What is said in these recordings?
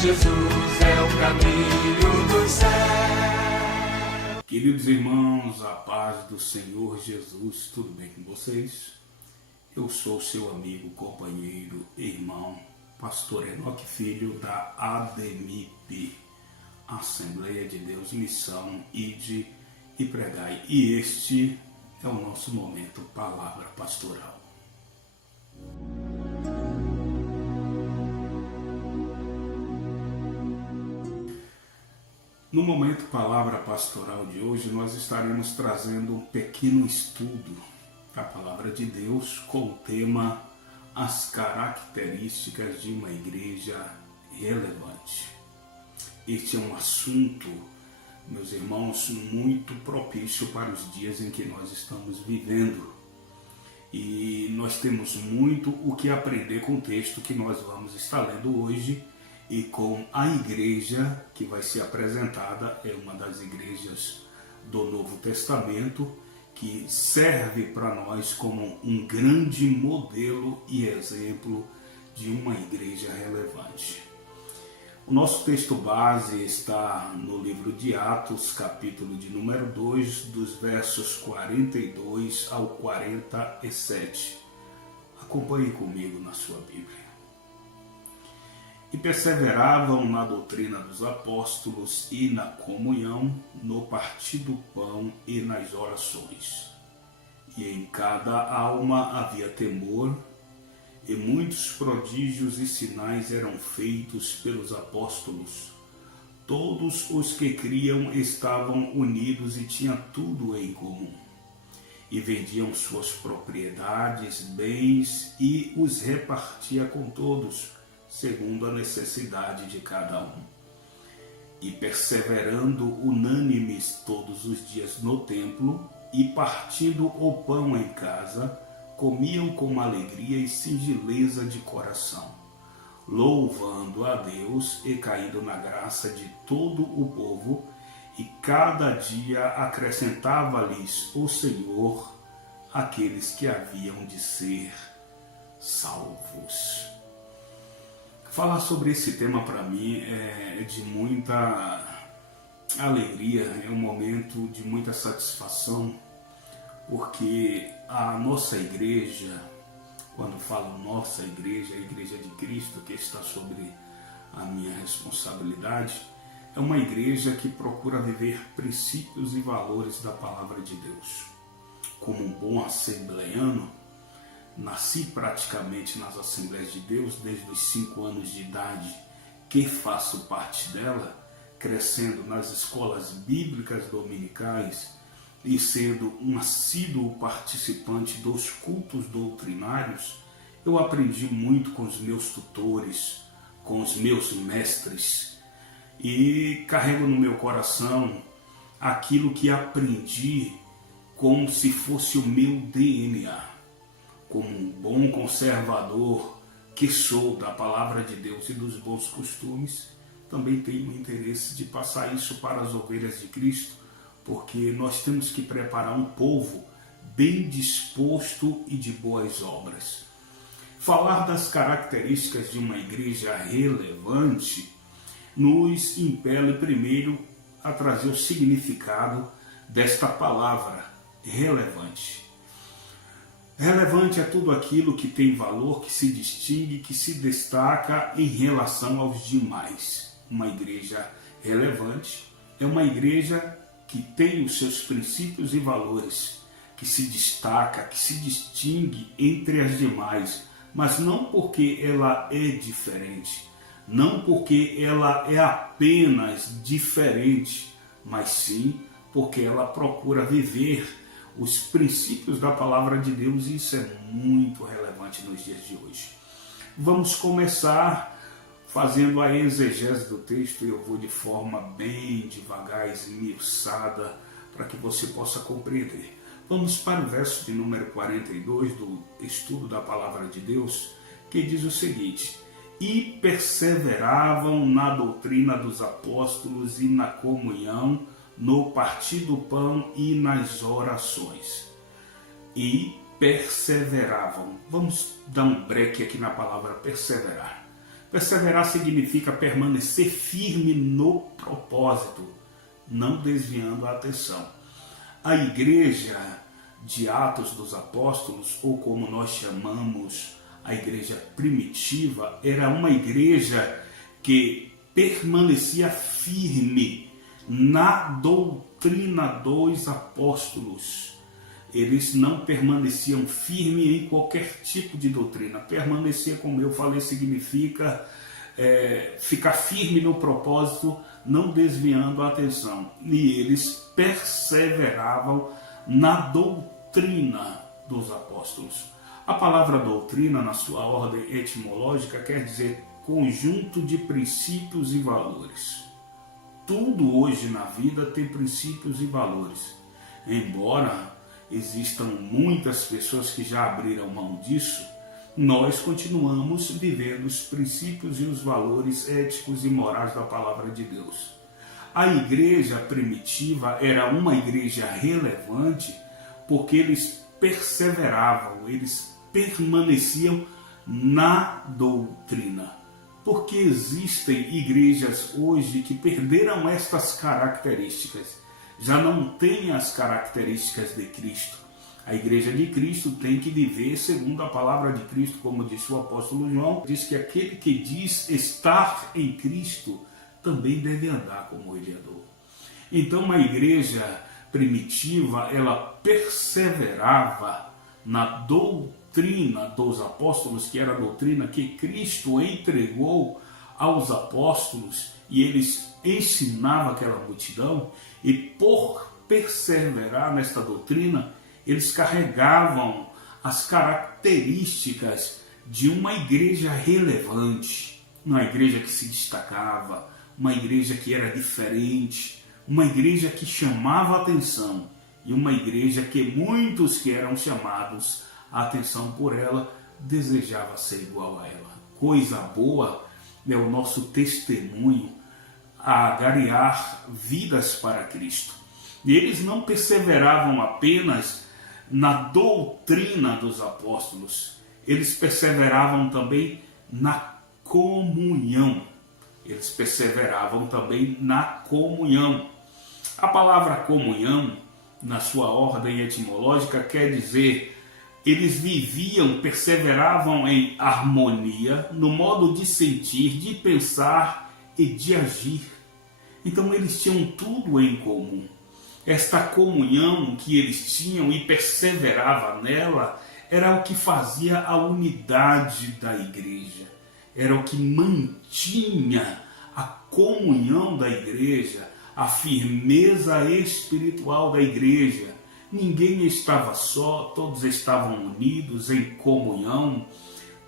Jesus é o caminho do céu. Queridos irmãos, a paz do Senhor Jesus, tudo bem com vocês? Eu sou seu amigo, companheiro, irmão, pastor Enoque Filho da ADMIP, Assembleia de Deus, Missão, Ide e Pregai. E este é o nosso momento Palavra Pastoral. No momento Palavra Pastoral de hoje, nós estaremos trazendo um pequeno estudo da Palavra de Deus com o tema As Características de uma Igreja Relevante. Este é um assunto, meus irmãos, muito propício para os dias em que nós estamos vivendo. E nós temos muito o que aprender com o texto que nós vamos estar lendo hoje e com a igreja que vai ser apresentada, é uma das igrejas do Novo Testamento, que serve para nós como um grande modelo e exemplo de uma igreja relevante. O nosso texto base está no livro de Atos, capítulo de número 2, dos versos 42 ao 47. Acompanhe comigo na sua Bíblia. E perseveravam na doutrina dos apóstolos e na comunhão, no partir do pão e nas orações. E em cada alma havia temor, e muitos prodígios e sinais eram feitos pelos apóstolos. Todos os que criam estavam unidos e tinham tudo em comum. E vendiam suas propriedades, bens, e os repartia com todos, segundo a necessidade de cada um. E perseverando unânimes todos os dias no templo, e partindo o pão em casa, comiam com alegria e singeleza de coração, louvando a Deus e caindo na graça de todo o povo, e cada dia acrescentava-lhes o Senhor aqueles que haviam de ser salvos. Falar sobre esse tema para mim é de muita alegria, é um momento de muita satisfação, porque a nossa igreja, quando falo nossa igreja, a Igreja de Cristo, que está sobre a minha responsabilidade, é uma igreja que procura viver princípios e valores da Palavra de Deus. Como um bom assembleano, nasci praticamente nas Assembleias de Deus desde os 5 anos de idade, que faço parte dela, crescendo nas escolas bíblicas dominicais e sendo um assíduo participante dos cultos doutrinários. Eu aprendi muito com os meus tutores, com os meus mestres, e carrego no meu coração aquilo que aprendi como se fosse o meu DNA. Como um bom conservador que sou da Palavra de Deus e dos bons costumes, também tenho interesse de passar isso para as ovelhas de Cristo, porque nós temos que preparar um povo bem disposto e de boas obras. Falar das características de uma igreja relevante nos impele primeiro a trazer o significado desta palavra, relevante. Relevante é tudo aquilo que tem valor, que se distingue, que se destaca em relação aos demais. Uma igreja relevante é uma igreja que tem os seus princípios e valores, que se destaca, que se distingue entre as demais, mas não porque ela é diferente, não porque ela é apenas diferente, mas sim porque ela procura viver os princípios da Palavra de Deus, e isso é muito relevante nos dias de hoje. Vamos começar fazendo a exegese do texto, e eu vou de forma bem devagar, esmiuçada, para que você possa compreender. Vamos para o verso de número 42 do estudo da Palavra de Deus, que diz o seguinte: e perseveravam na doutrina dos apóstolos e na comunhão, no partir do pão e nas orações. E perseveravam. Vamos dar um break aqui na palavra perseverar. Perseverar significa permanecer firme no propósito, não desviando a atenção. A igreja de Atos dos Apóstolos, ou como nós chamamos a igreja primitiva, era uma igreja que permanecia firme na doutrina dos apóstolos. Eles não permaneciam firmes em qualquer tipo de doutrina. Permanecer, como eu falei, significa ficar firme no propósito, não desviando a atenção. E eles perseveravam na doutrina dos apóstolos. A palavra doutrina, na sua ordem etimológica, quer dizer conjunto de princípios e valores. Tudo hoje na vida tem princípios e valores. Embora existam muitas pessoas que já abriram mão disso, nós continuamos vivendo os princípios e os valores éticos e morais da palavra de Deus. A igreja primitiva era uma igreja relevante porque eles perseveravam, eles permaneciam na doutrina. Porque existem igrejas hoje que perderam estas características, já não têm as características de Cristo. A igreja de Cristo tem que viver segundo a palavra de Cristo, como disse o apóstolo João, diz que aquele que diz estar em Cristo também deve andar como ele andou. Então a igreja primitiva, ela perseverava na doutrina dos apóstolos, que era a doutrina que Cristo entregou aos apóstolos, e eles ensinavam aquela multidão, e por perseverar nesta doutrina, eles carregavam as características de uma igreja relevante, uma igreja que se destacava, uma igreja que era diferente, uma igreja que chamava atenção, e uma igreja que muitos que eram chamados a atenção por ela desejava ser igual a ela. Coisa boa é o nosso testemunho a agariar vidas para Cristo. E eles não perseveravam apenas na doutrina dos apóstolos, eles perseveravam também na comunhão. Eles perseveravam também na comunhão. A palavra comunhão, na sua ordem etimológica, quer dizer, eles viviam, perseveravam em harmonia, no modo de sentir, de pensar e de agir. Então eles tinham tudo em comum. Esta comunhão que eles tinham e perseveravam nela, era o que fazia a unidade da igreja. Era o que mantinha a comunhão da igreja, a firmeza espiritual da igreja. Ninguém estava só, todos estavam unidos em comunhão,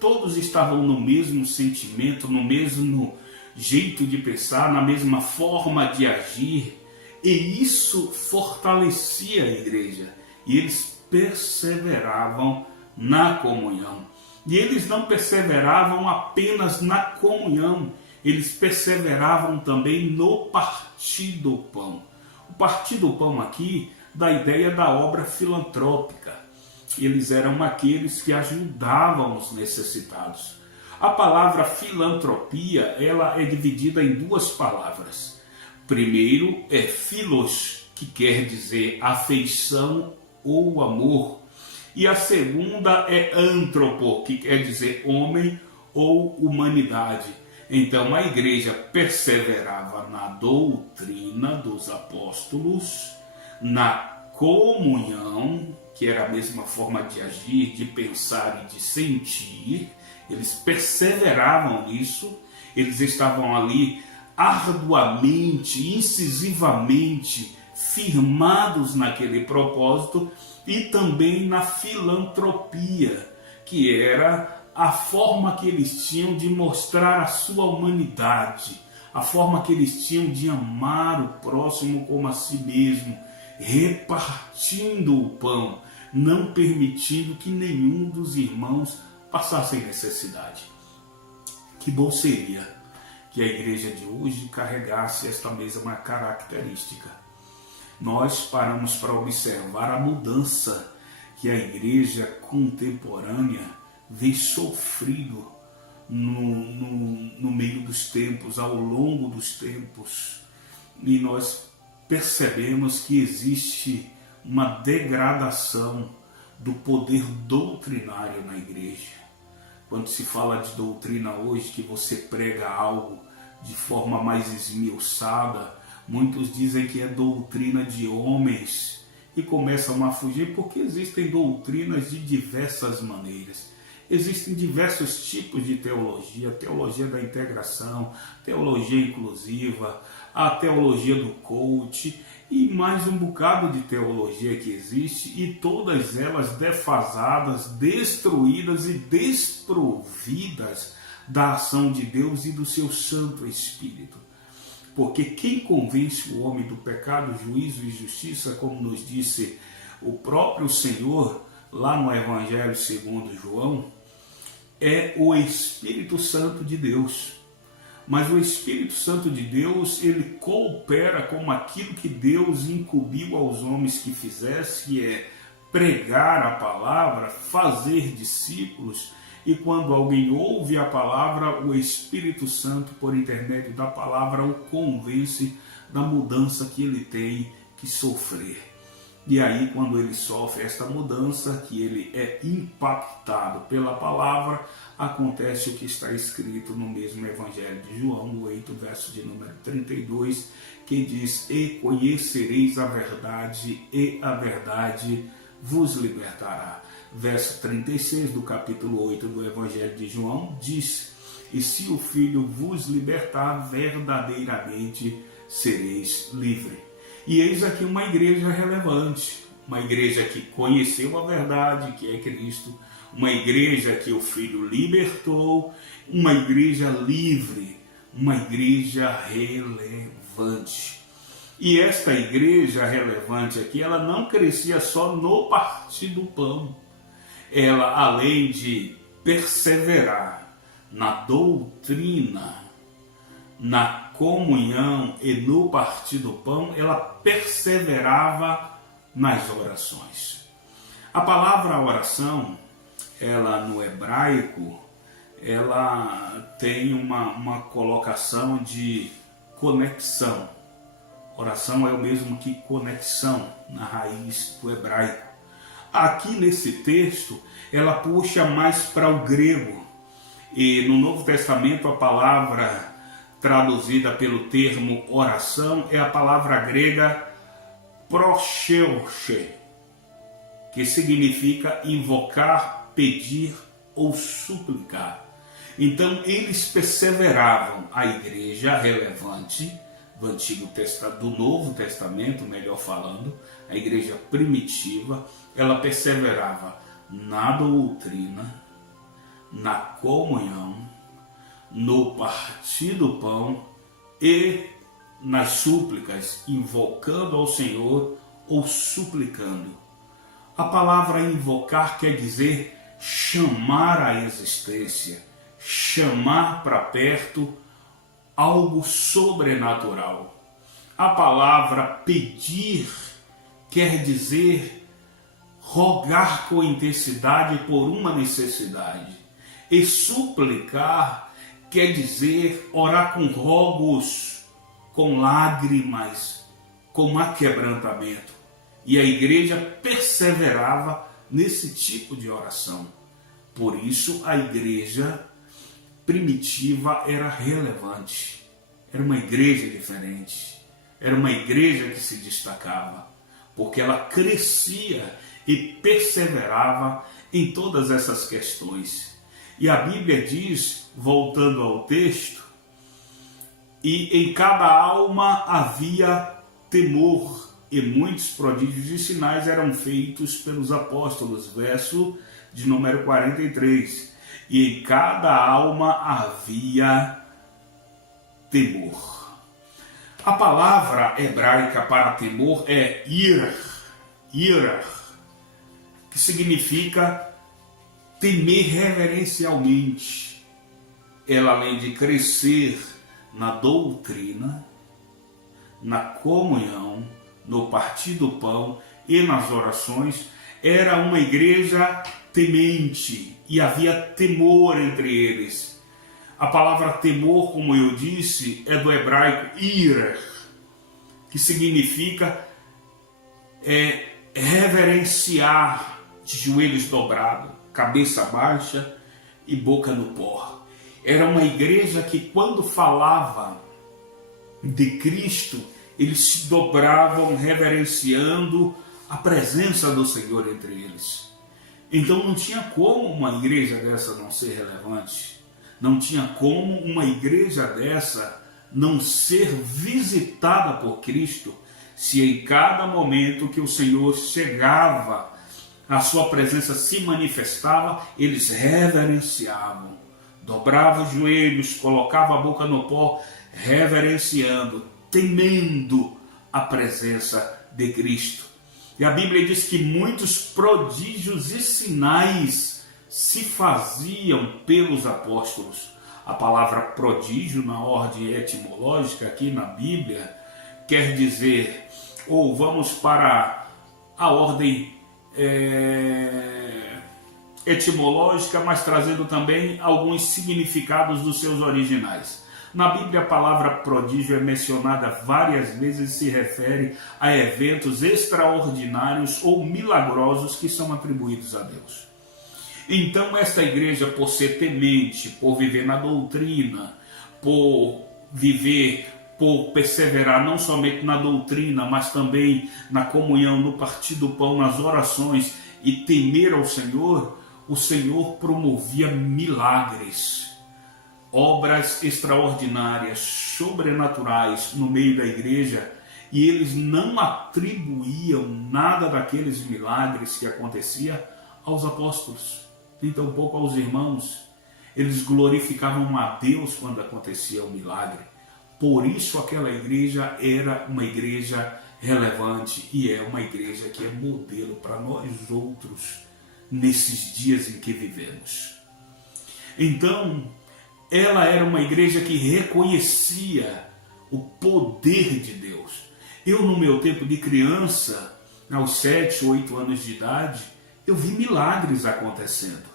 todos estavam no mesmo sentimento, no mesmo jeito de pensar, na mesma forma de agir, e isso fortalecia a igreja, e eles perseveravam na comunhão. E eles não perseveravam apenas na comunhão, eles perseveravam também no partir do pão. O partir do pão aqui dá a ideia da obra filantrópica. Eles eram aqueles que ajudavam os necessitados. A palavra filantropia, ela é dividida em duas palavras. Primeiro é philos, que quer dizer afeição ou amor. E a segunda é antropo, que quer dizer homem ou humanidade. Então a igreja perseverava na doutrina dos apóstolos, na comunhão, que era a mesma forma de agir, de pensar e de sentir. Eles perseveravam nisso, eles estavam ali arduamente, incisivamente firmados naquele propósito, e também na filantropia, que era a forma que eles tinham de mostrar a sua humanidade, a forma que eles tinham de amar o próximo como a si mesmo, repartindo o pão, não permitindo que nenhum dos irmãos passasse necessidade. Que bom seria que a igreja de hoje carregasse esta mesma característica. Nós paramos para observar a mudança que a igreja contemporânea vem sofrido no meio dos tempos, ao longo dos tempos, e nós percebemos que existe uma degradação do poder doutrinário na igreja. Quando se fala de doutrina hoje, que você prega algo de forma mais esmiuçada, muitos dizem que é doutrina de homens e começam a fugir porque existem doutrinas de diversas maneiras. Existem diversos tipos de teologia, teologia da integração, teologia inclusiva, a teologia do coach e mais um bocado de teologia que existe, e todas elas defasadas, destruídas e desprovidas da ação de Deus e do seu Santo Espírito. Porque quem convence o homem do pecado, juízo e justiça, como nos disse o próprio Senhor lá no Evangelho segundo João, é o Espírito Santo de Deus. Mas o Espírito Santo de Deus, ele coopera com aquilo que Deus incumbiu aos homens que fizesse, que é pregar a palavra, fazer discípulos. E quando alguém ouve a palavra, o Espírito Santo, por intermédio da palavra, o convence da mudança que ele tem que sofrer. E aí, quando ele sofre esta mudança, que ele é impactado pela palavra, acontece o que está escrito no mesmo Evangelho de João, 8, verso de número 32, que diz: e conhecereis a verdade, e a verdade vos libertará. Verso 36 do capítulo 8 do Evangelho de João diz: e se o Filho vos libertar, verdadeiramente sereis livres. E eis aqui uma igreja relevante, uma igreja que conheceu a verdade, que é Cristo, uma igreja que o Filho libertou, uma igreja livre, uma igreja relevante. E esta igreja relevante aqui, ela não crescia só no partir do pão. Ela, além de perseverar na doutrina, na comunhão e no partir do pão, ela perseverava nas orações. A palavra oração, ela no hebraico, ela tem uma colocação de conexão. Oração é o mesmo que conexão na raiz do hebraico. Aqui nesse texto, ela puxa mais para o grego. E no Novo Testamento, a palavra traduzida pelo termo oração é a palavra grega prosheuche, que significa invocar, pedir ou suplicar. Então eles perseveravam, a igreja relevante do Novo Testamento, melhor falando, a igreja primitiva, ela perseverava na doutrina, na comunhão, no partir do pão e nas súplicas, invocando ao Senhor ou suplicando. A palavra invocar quer dizer chamar à existência, chamar para perto algo sobrenatural. A palavra pedir quer dizer rogar com intensidade por uma necessidade. E suplicar quer dizer orar com rogos, com lágrimas, com aquebrantamento. E a igreja perseverava nesse tipo de oração. Por isso a igreja primitiva era relevante. Era uma igreja diferente. Era uma igreja que se destacava, porque ela crescia e perseverava em todas essas questões. E a Bíblia diz, voltando ao texto, e em cada alma havia temor, e muitos prodígios e sinais eram feitos pelos apóstolos, verso de número 43. E em cada alma havia temor. A palavra hebraica para temor é ira, que significa temer reverencialmente. Ela, além de crescer na doutrina, na comunhão, no partir do pão e nas orações, era uma igreja temente e havia temor entre eles. A palavra temor, como eu disse, é do hebraico ira, que significa reverenciar de joelhos dobrados, cabeça baixa e boca no pó. Era uma igreja que, quando falava de Cristo, eles se dobravam reverenciando a presença do Senhor entre eles. Então não tinha como uma igreja dessa não ser relevante. Não tinha como uma igreja dessa não ser visitada por Cristo, se em cada momento que o Senhor chegava, a sua presença se manifestava, eles reverenciavam, dobravam os joelhos, colocavam a boca no pó, reverenciando, temendo a presença de Cristo. E a Bíblia diz que muitos prodígios e sinais se faziam pelos apóstolos. A palavra prodígio, na ordem etimológica aqui na Bíblia, quer dizer, ou vamos para a ordem etimológica, mas trazendo também alguns significados dos seus originais. Na Bíblia, a palavra prodígio é mencionada várias vezes e se refere a eventos extraordinários ou milagrosos que são atribuídos a Deus. Então, esta igreja, por ser temente, por viver na doutrina, por perseverar não somente na doutrina, mas também na comunhão, no partir do pão, nas orações e temer ao Senhor, o Senhor promovia milagres, obras extraordinárias, sobrenaturais no meio da igreja, e eles não atribuíam nada daqueles milagres que acontecia aos apóstolos, nem tampouco aos irmãos. Eles glorificavam a Deus quando acontecia o milagre. Por isso aquela igreja era uma igreja relevante e é uma igreja que é modelo para nós outros nesses dias em que vivemos. Então, ela era uma igreja que reconhecia o poder de Deus. Eu, no meu tempo de criança, aos 7, 8 anos de idade, eu vi milagres acontecendo.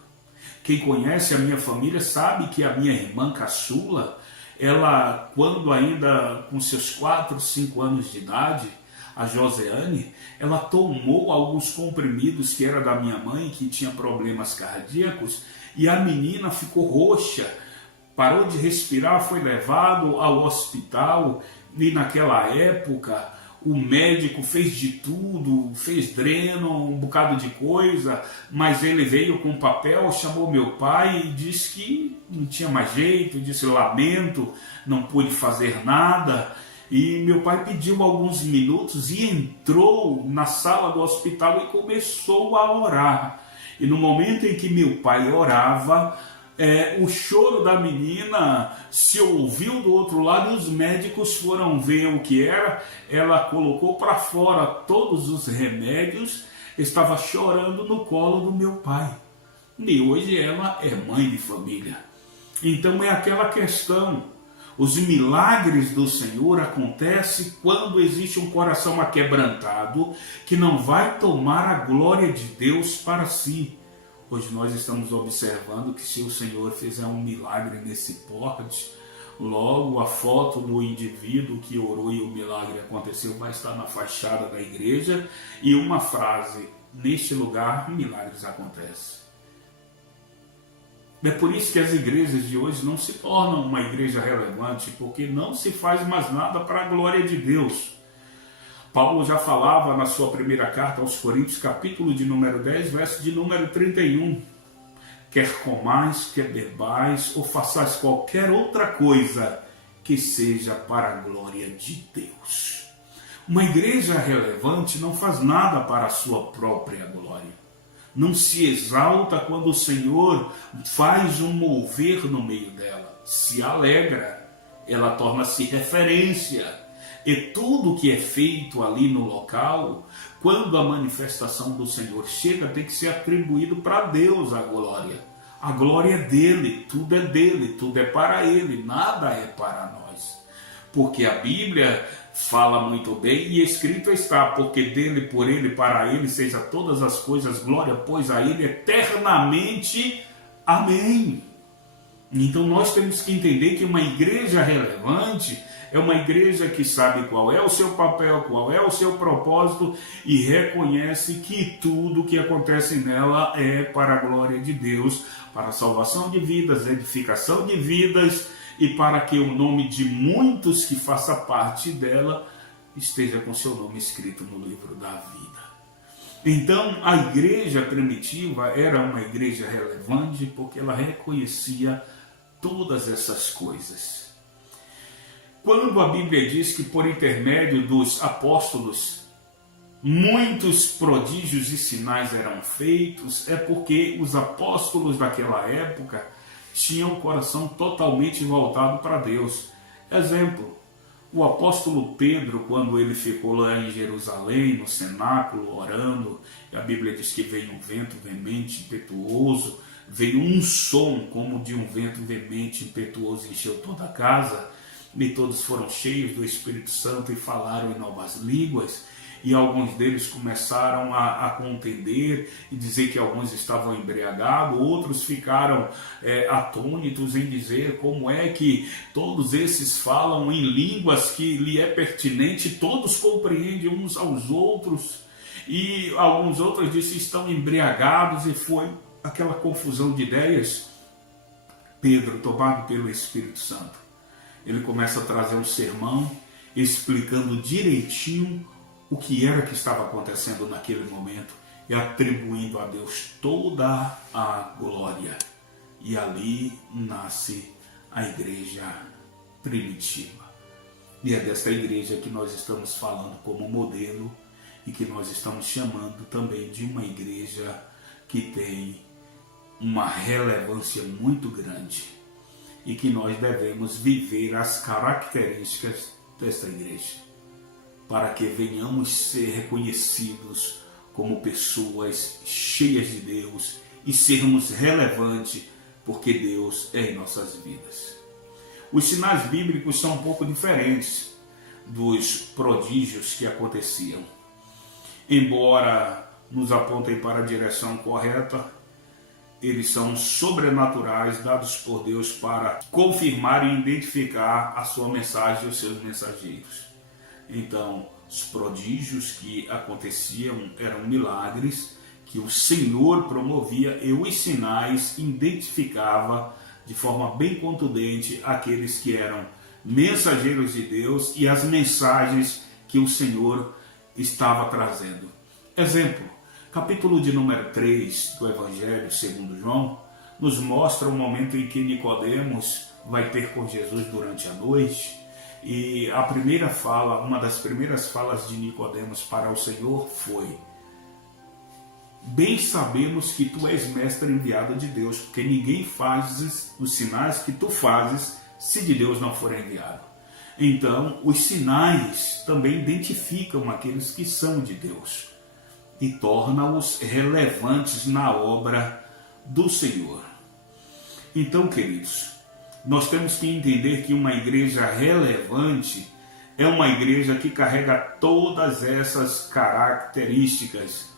Quem conhece a minha família sabe que a minha irmã caçula, ela, quando ainda com seus 4, 5 anos de idade, a Joseane, ela tomou alguns comprimidos que era da minha mãe, que tinha problemas cardíacos, e a menina ficou roxa, parou de respirar, foi levado ao hospital, e naquela época o médico fez de tudo, fez dreno, um bocado de coisa, mas ele veio com papel, chamou meu pai e disse que não tinha mais jeito, disse lamento, não pude fazer nada. E meu pai pediu alguns minutos e entrou na sala do hospital e começou a orar. E no momento em que meu pai orava, o choro da menina se ouviu do outro lado e os médicos foram ver o que era. Ela colocou para fora todos os remédios, estava chorando no colo do meu pai. E hoje ela é mãe de família. Então é aquela questão. Os milagres do Senhor acontecem quando existe um coração aquebrantado que não vai tomar a glória de Deus para si. Hoje nós estamos observando que se o Senhor fizer um milagre nesse porte, logo a foto do indivíduo que orou e o milagre aconteceu vai estar na fachada da igreja e uma frase: neste lugar milagres acontecem. É por isso que as igrejas de hoje não se tornam uma igreja relevante, porque não se faz mais nada para a glória de Deus. Paulo já falava na sua primeira carta aos Coríntios, capítulo de número 10, verso de número 31. Quer comais, quer bebais, ou façais qualquer outra coisa que seja para a glória de Deus. Uma igreja relevante não faz nada para a sua própria glória. Não se exalta quando o Senhor faz um mover no meio dela. Se alegra, ela torna-se referência. E tudo que é feito ali no local, quando a manifestação do Senhor chega, tem que ser atribuído para Deus a glória. A glória é dele, tudo é para ele, nada é para nós. Porque a Bíblia fala muito bem e escrito está: porque dele, por ele, para ele, seja todas as coisas, glória, pois a ele eternamente. Amém. Então nós temos que entender que uma igreja relevante é uma igreja que sabe qual é o seu papel, qual é o seu propósito e reconhece que tudo que acontece nela é para a glória de Deus, para a salvação de vidas, edificação de vidas e para que o nome de muitos que faça parte dela esteja com seu nome escrito no livro da vida. Então a igreja primitiva era uma igreja relevante porque ela reconhecia todas essas coisas. Quando a Bíblia diz que por intermédio dos apóstolos muitos prodígios e sinais eram feitos, é porque os apóstolos daquela época tinham o coração totalmente voltado para Deus. Exemplo, o apóstolo Pedro, quando ele ficou lá em Jerusalém, no cenáculo, orando, a Bíblia diz que veio um vento veemente, impetuoso, veio um som como de um vento veemente, impetuoso, encheu toda a casa, e todos foram cheios do Espírito Santo e falaram em novas línguas, e alguns deles começaram a contender e dizer que alguns estavam embriagados, outros ficaram atônitos em dizer como é que todos esses falam em línguas que lhe é pertinente, todos compreendem uns aos outros, e alguns outros disseram estão embriagados, e foi aquela confusão de ideias. Pedro, tomado pelo Espírito Santo, ele começa a trazer um sermão explicando direitinho o que era que estava acontecendo naquele momento e atribuindo a Deus toda a glória. E ali nasce a igreja primitiva. E é desta igreja que nós estamos falando como modelo e que nós estamos chamando também de uma igreja que tem uma relevância muito grande e que nós devemos viver as características desta igreja, para que venhamos ser reconhecidos como pessoas cheias de Deus e sermos relevantes, porque Deus é em nossas vidas. Os sinais bíblicos são um pouco diferentes dos prodígios que aconteciam. Embora nos apontem para a direção correta, eles são sobrenaturais, dados por Deus para confirmar e identificar a sua mensagem e os seus mensageiros. Então, os prodígios que aconteciam eram milagres que o Senhor promovia, e os sinais identificava de forma bem contundente aqueles que eram mensageiros de Deus e as mensagens que o Senhor estava trazendo. Exemplo, capítulo de número 3 do Evangelho segundo João, nos mostra o momento em que Nicodemos vai ter com Jesus durante a noite. E a primeira fala, uma das primeiras falas de Nicodemos para o Senhor foi: bem sabemos que tu és mestre enviado de Deus, porque ninguém faz os sinais que tu fazes se de Deus não for enviado. Então, os sinais também identificam aqueles que são de Deus e tornam-os relevantes na obra do Senhor. Então, queridos, nós temos que entender que uma igreja relevante é uma igreja que carrega todas essas características.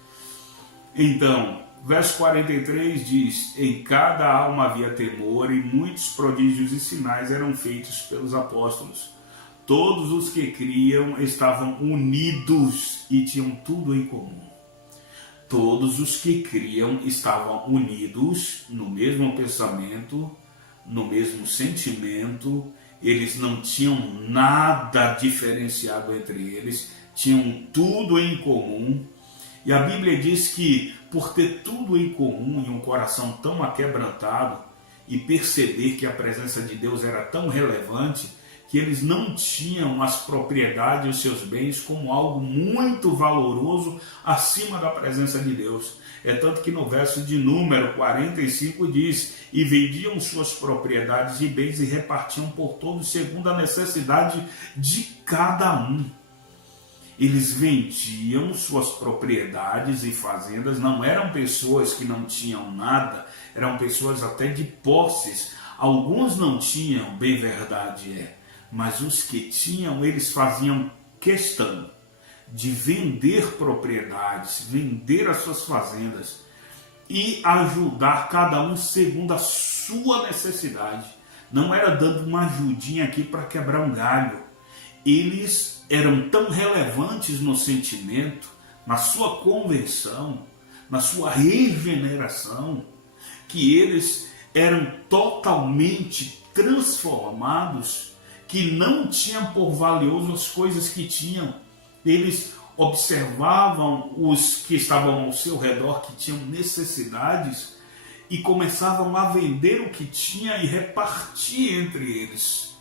Então, verso 43 diz: em cada alma havia temor, e muitos prodígios e sinais eram feitos pelos apóstolos. Todos os que criam estavam unidos e tinham tudo em comum. Todos os que criam estavam unidos no mesmo pensamento, no mesmo sentimento, eles não tinham nada diferenciado entre eles, tinham tudo em comum. E a Bíblia diz que por ter tudo em comum e um coração tão aquebrantado e perceber que a presença de Deus era tão relevante, que eles não tinham as propriedades e os seus bens como algo muito valoroso acima da presença de Deus. É tanto que no verso de número 45 diz: e vendiam suas propriedades e bens e repartiam por todos segundo a necessidade de cada um. Eles vendiam suas propriedades e fazendas, não eram pessoas que não tinham nada, eram pessoas até de posses. Alguns não tinham, bem verdade é, mas os que tinham, eles faziam questão de vender propriedades, vender as suas fazendas e ajudar cada um segundo a sua necessidade. Não era dando uma ajudinha aqui para quebrar um galho. Eles eram tão relevantes no sentimento, na sua conversão, na sua regeneração, que eles eram totalmente transformados, que não tinham por valioso as coisas que tinham. Eles observavam os que estavam ao seu redor, que tinham necessidades, e começavam a vender o que tinha e repartir entre eles.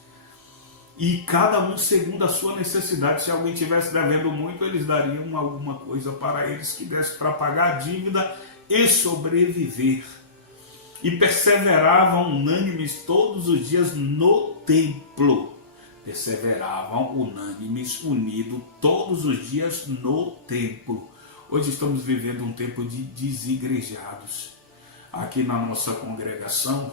E cada um segundo a sua necessidade. Se alguém tivesse devendo muito, eles dariam alguma coisa para eles que desse para pagar a dívida e sobreviver. E perseveravam unânimes todos os dias no templo. Perseveravam unânimes, unidos todos os dias no templo. Hoje estamos vivendo um tempo de desigrejados. Aqui na nossa congregação,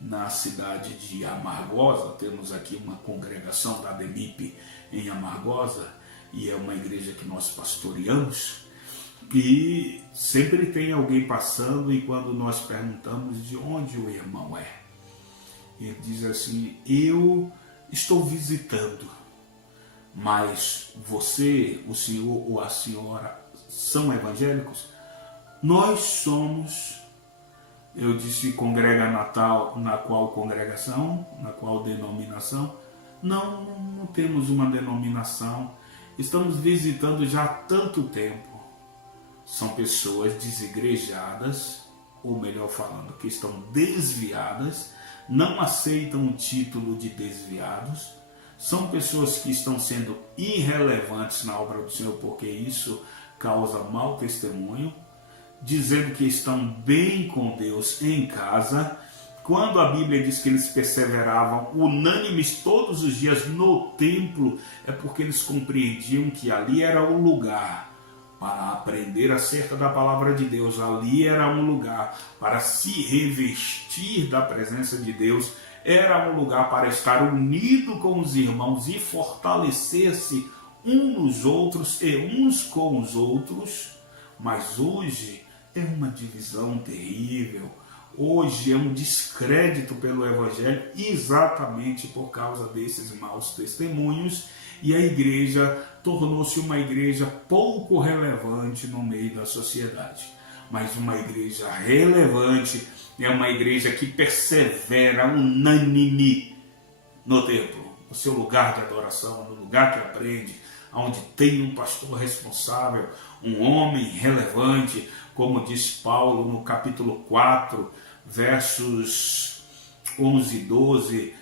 na cidade de Amargosa, temos aqui uma congregação da DEMIP em Amargosa, e é uma igreja que nós pastoreamos, e sempre tem alguém passando, e quando nós perguntamos de onde o irmão é, ele diz assim: eu estou visitando, mas você, o senhor ou a senhora são evangélicos? Nós somos. Eu disse: congrega Natal, na qual congregação, na qual denominação? Não temos uma denominação, estamos visitando já há tanto tempo. São pessoas desigrejadas, ou melhor falando, que estão desviadas, não aceitam o título de desviados, são pessoas que estão sendo irrelevantes na obra do Senhor, porque isso causa mau testemunho, dizendo que estão bem com Deus em casa, quando a Bíblia diz que eles perseveravam unânimes todos os dias no templo, é porque eles compreendiam que ali era o lugar para aprender acerca da palavra de Deus, ali era um lugar para se revestir da presença de Deus, era um lugar para estar unido com os irmãos e fortalecer-se uns nos outros e uns com os outros. Mas hoje é uma divisão terrível, hoje é um descrédito pelo Evangelho, exatamente por causa desses maus testemunhos, e a igreja tornou-se uma igreja pouco relevante no meio da sociedade. Mas uma igreja relevante é uma igreja que persevera unânime no templo, no seu lugar de adoração, no lugar que aprende, onde tem um pastor responsável, um homem relevante, como diz Paulo no capítulo 4, versos 11 e 12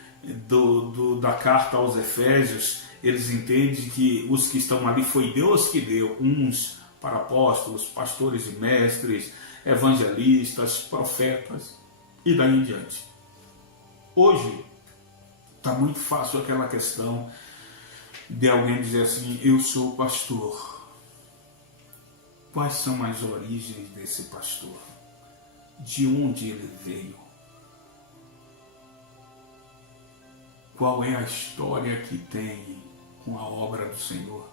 da carta aos Efésios. Eles entendem que os que estão ali foi Deus que deu, uns para apóstolos, pastores e mestres, evangelistas, profetas e daí em diante. Hoje está muito fácil aquela questão de alguém dizer assim: eu sou pastor. Quais são as origens desse pastor? De onde ele veio? Qual é a história que tem com a obra do Senhor?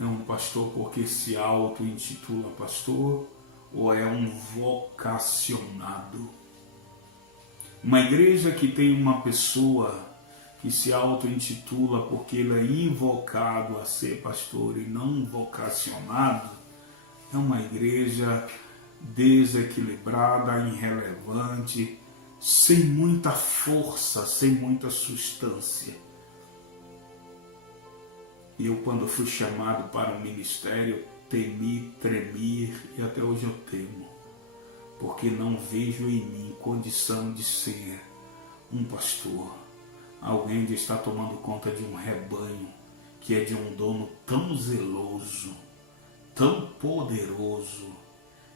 É um pastor porque se auto-intitula pastor, ou é um vocacionado? Uma igreja que tem uma pessoa que se auto-intitula porque ele é invocado a ser pastor e não vocacionado, é uma igreja desequilibrada, irrelevante, sem muita força, sem muita substância. E eu, quando fui chamado para o ministério, temi, tremi, e até hoje eu temo, porque não vejo em mim condição de ser um pastor, alguém de estar tomando conta de um rebanho que é de um dono tão zeloso, tão poderoso,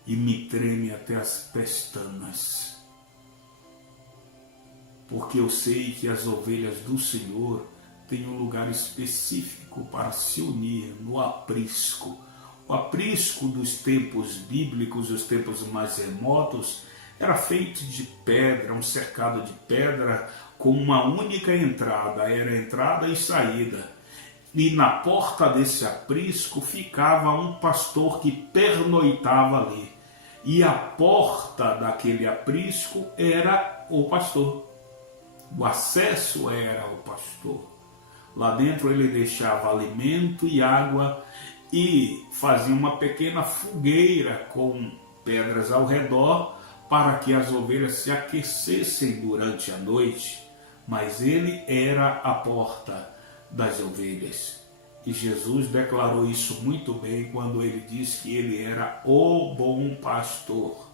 e me treme até as pestanas, porque eu sei que as ovelhas do Senhor têm um lugar específico para se unir no aprisco. O aprisco dos tempos bíblicos, os tempos mais remotos, era feito de pedra, um cercado de pedra com uma única entrada, era entrada e saída. E na porta desse aprisco ficava um pastor que pernoitava ali. e a porta daquele aprisco era o pastor. O acesso era o pastor. Lá dentro ele deixava alimento e água e fazia uma pequena fogueira com pedras ao redor para que as ovelhas se aquecessem durante a noite, mas ele era a porta das ovelhas. E Jesus declarou isso muito bem quando ele disse que ele era o bom pastor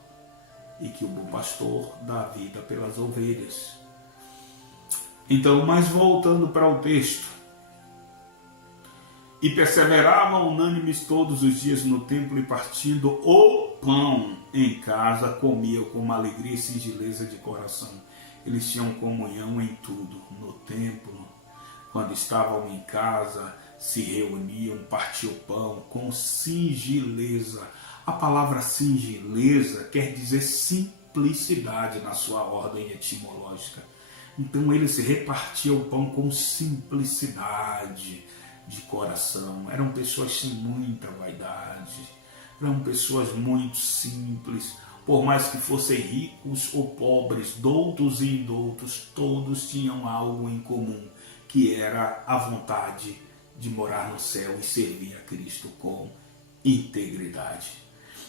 e que o bom pastor dá vida pelas ovelhas. Então, mas voltando para o texto, e perseveravam unânimes todos os dias no templo e partindo o pão em casa, comiam com uma alegria e singeleza de coração. Eles tinham comunhão em tudo, no templo, quando estavam em casa, se reuniam, partiam o pão com singeleza. A palavra singeleza quer dizer simplicidade na sua ordem etimológica. Então eles se repartiam o pão com simplicidade de coração. Eram pessoas sem muita vaidade, eram pessoas muito simples. Por mais que fossem ricos ou pobres, doutos e indoutos, todos tinham algo em comum, que era a vontade de morar no céu e servir a Cristo com integridade.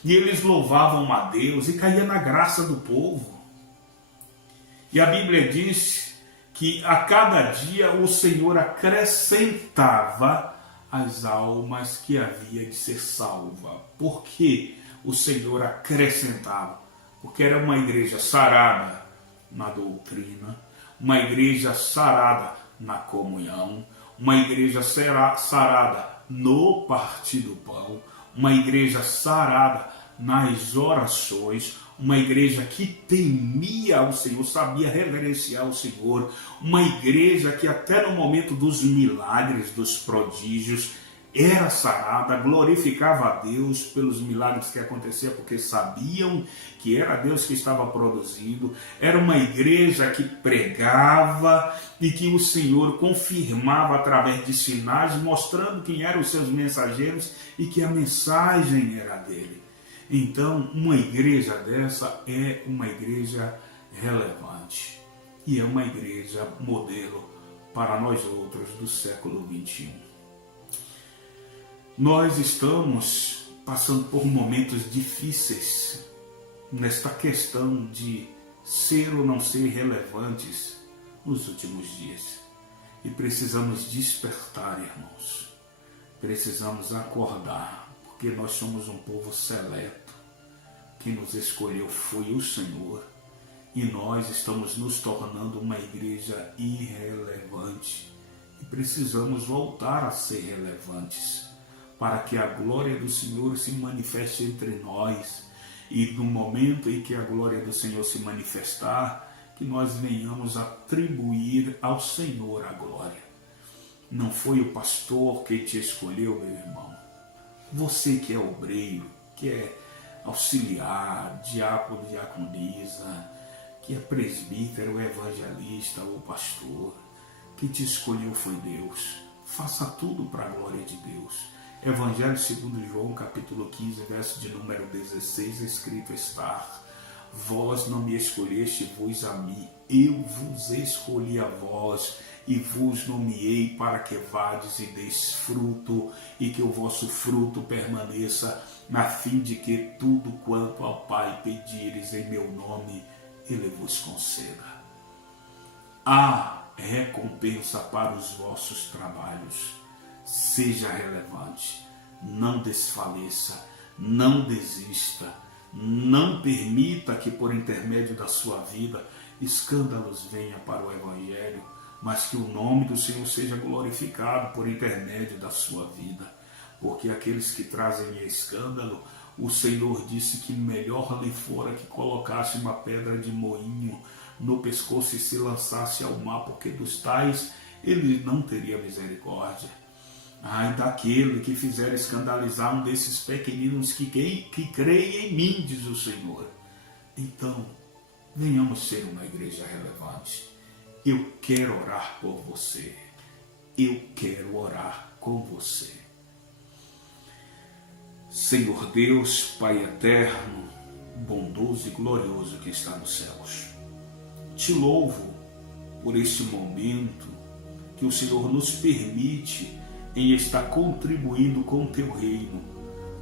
E eles louvavam a Deus e caía na graça do povo. E a Bíblia diz que a cada dia o Senhor acrescentava as almas que havia de ser salva. Por que o Senhor acrescentava? Porque era uma igreja sarada na doutrina, uma igreja sarada na comunhão, uma igreja sarada no partir do pão, uma igreja sarada nas orações, uma igreja que temia ao Senhor, sabia reverenciar o Senhor, uma igreja que até no momento dos milagres, dos prodígios, era sarada, glorificava a Deus pelos milagres que aconteciam, porque sabiam que era Deus que estava produzindo. Era uma igreja que pregava e que o Senhor confirmava através de sinais, mostrando quem eram os seus mensageiros e que a mensagem era dele. Então, uma igreja dessa é uma igreja relevante e é uma igreja modelo para nós outros do século XXI. Nós estamos passando por momentos difíceis nesta questão de ser ou não ser relevantes nos últimos dias. E precisamos despertar, irmãos. Precisamos acordar, porque nós somos um povo seleto. Quem nos escolheu foi o Senhor. E nós estamos nos tornando uma igreja irrelevante. E precisamos voltar a ser relevantes, para que a glória do Senhor se manifeste entre nós. E no momento em que a glória do Senhor se manifestar, que nós venhamos atribuir ao Senhor a glória. Não foi o pastor que te escolheu, meu irmão. Você que é obreiro, que é auxiliar, diácono, diaconisa, que é presbítero, evangelista ou pastor, quem te escolheu foi Deus. Faça tudo para a glória de Deus. Evangelho segundo João, capítulo 15, verso de número 16, escrito está: vós não me escolheste-vos a mim, eu vos escolhi a vós, e vos nomeei para que vades e deis fruto, e que o vosso fruto permaneça, a fim de que tudo quanto ao Pai pedires em meu nome, Ele vos conceda. Há recompensa para os vossos trabalhos. Seja relevante, não desfaleça, não desista, não permita que por intermédio da sua vida escândalos venham para o Evangelho, mas que o nome do Senhor seja glorificado por intermédio da sua vida, porque aqueles que trazem escândalo, o Senhor disse que melhor lhe fora que colocasse uma pedra de moinho no pescoço e se lançasse ao mar, porque dos tais ele não teria misericórdia. Ai daquele que fizer escandalizar um desses pequeninos que creem em mim, diz o Senhor. Então, venhamos ser uma igreja relevante. Eu quero orar por você. Eu quero orar com você. Senhor Deus, Pai eterno, bondoso e glorioso que está nos céus. Te louvo por este momento que o Senhor nos permite em estar contribuindo com o teu reino,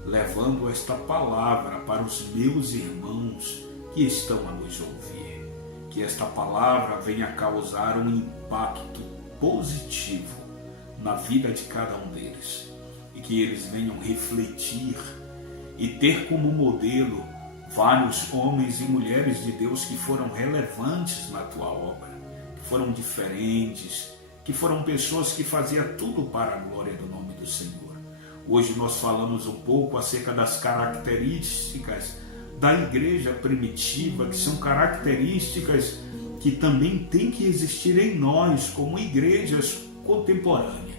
levando esta palavra para os meus irmãos que estão a nos ouvir. Que esta palavra venha causar um impacto positivo na vida de cada um deles e que eles venham refletir e ter como modelo vários homens e mulheres de Deus que foram relevantes na tua obra, que foram diferentes, que foram pessoas que faziam tudo para a glória do nome do Senhor. Hoje nós falamos um pouco acerca das características da igreja primitiva, que são características que também têm que existir em nós como igrejas contemporâneas.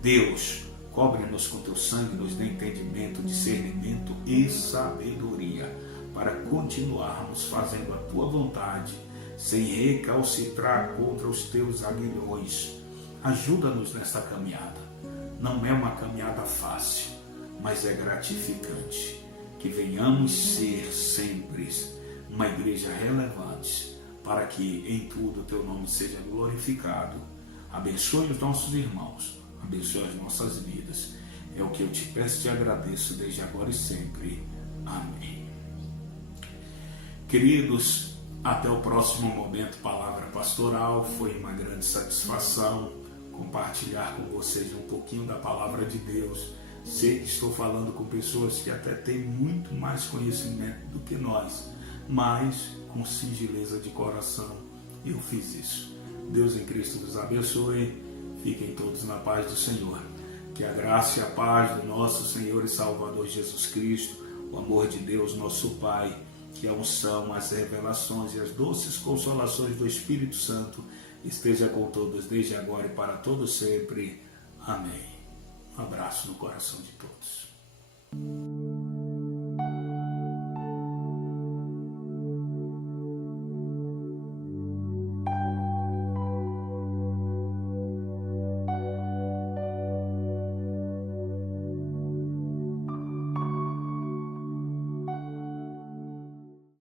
Deus, cobre-nos com teu sangue, nos dê entendimento, discernimento e sabedoria para continuarmos fazendo a tua vontade, sem recalcitrar contra os teus aguilhões. Ajuda-nos nesta caminhada. Não é uma caminhada fácil, mas é gratificante. Que venhamos ser sempre uma igreja relevante, para que em tudo o teu nome seja glorificado. Abençoe os nossos irmãos, abençoe as nossas vidas. É o que eu te peço e te agradeço desde agora e sempre. Amém. Queridos, até o próximo momento Palavra Pastoral. Foi uma grande satisfação compartilhar com vocês um pouquinho da Palavra de Deus. Sei que estou falando com pessoas que até têm muito mais conhecimento do que nós, mas com singeleza de coração eu fiz isso. Deus em Cristo vos abençoe. Fiquem todos na paz do Senhor. Que a graça e a paz do nosso Senhor e Salvador Jesus Cristo, o amor de Deus, nosso Pai, que a unção, as revelações e as doces consolações do Espírito Santo esteja com todos desde agora e para todos sempre. Amém. Um abraço no coração de todos.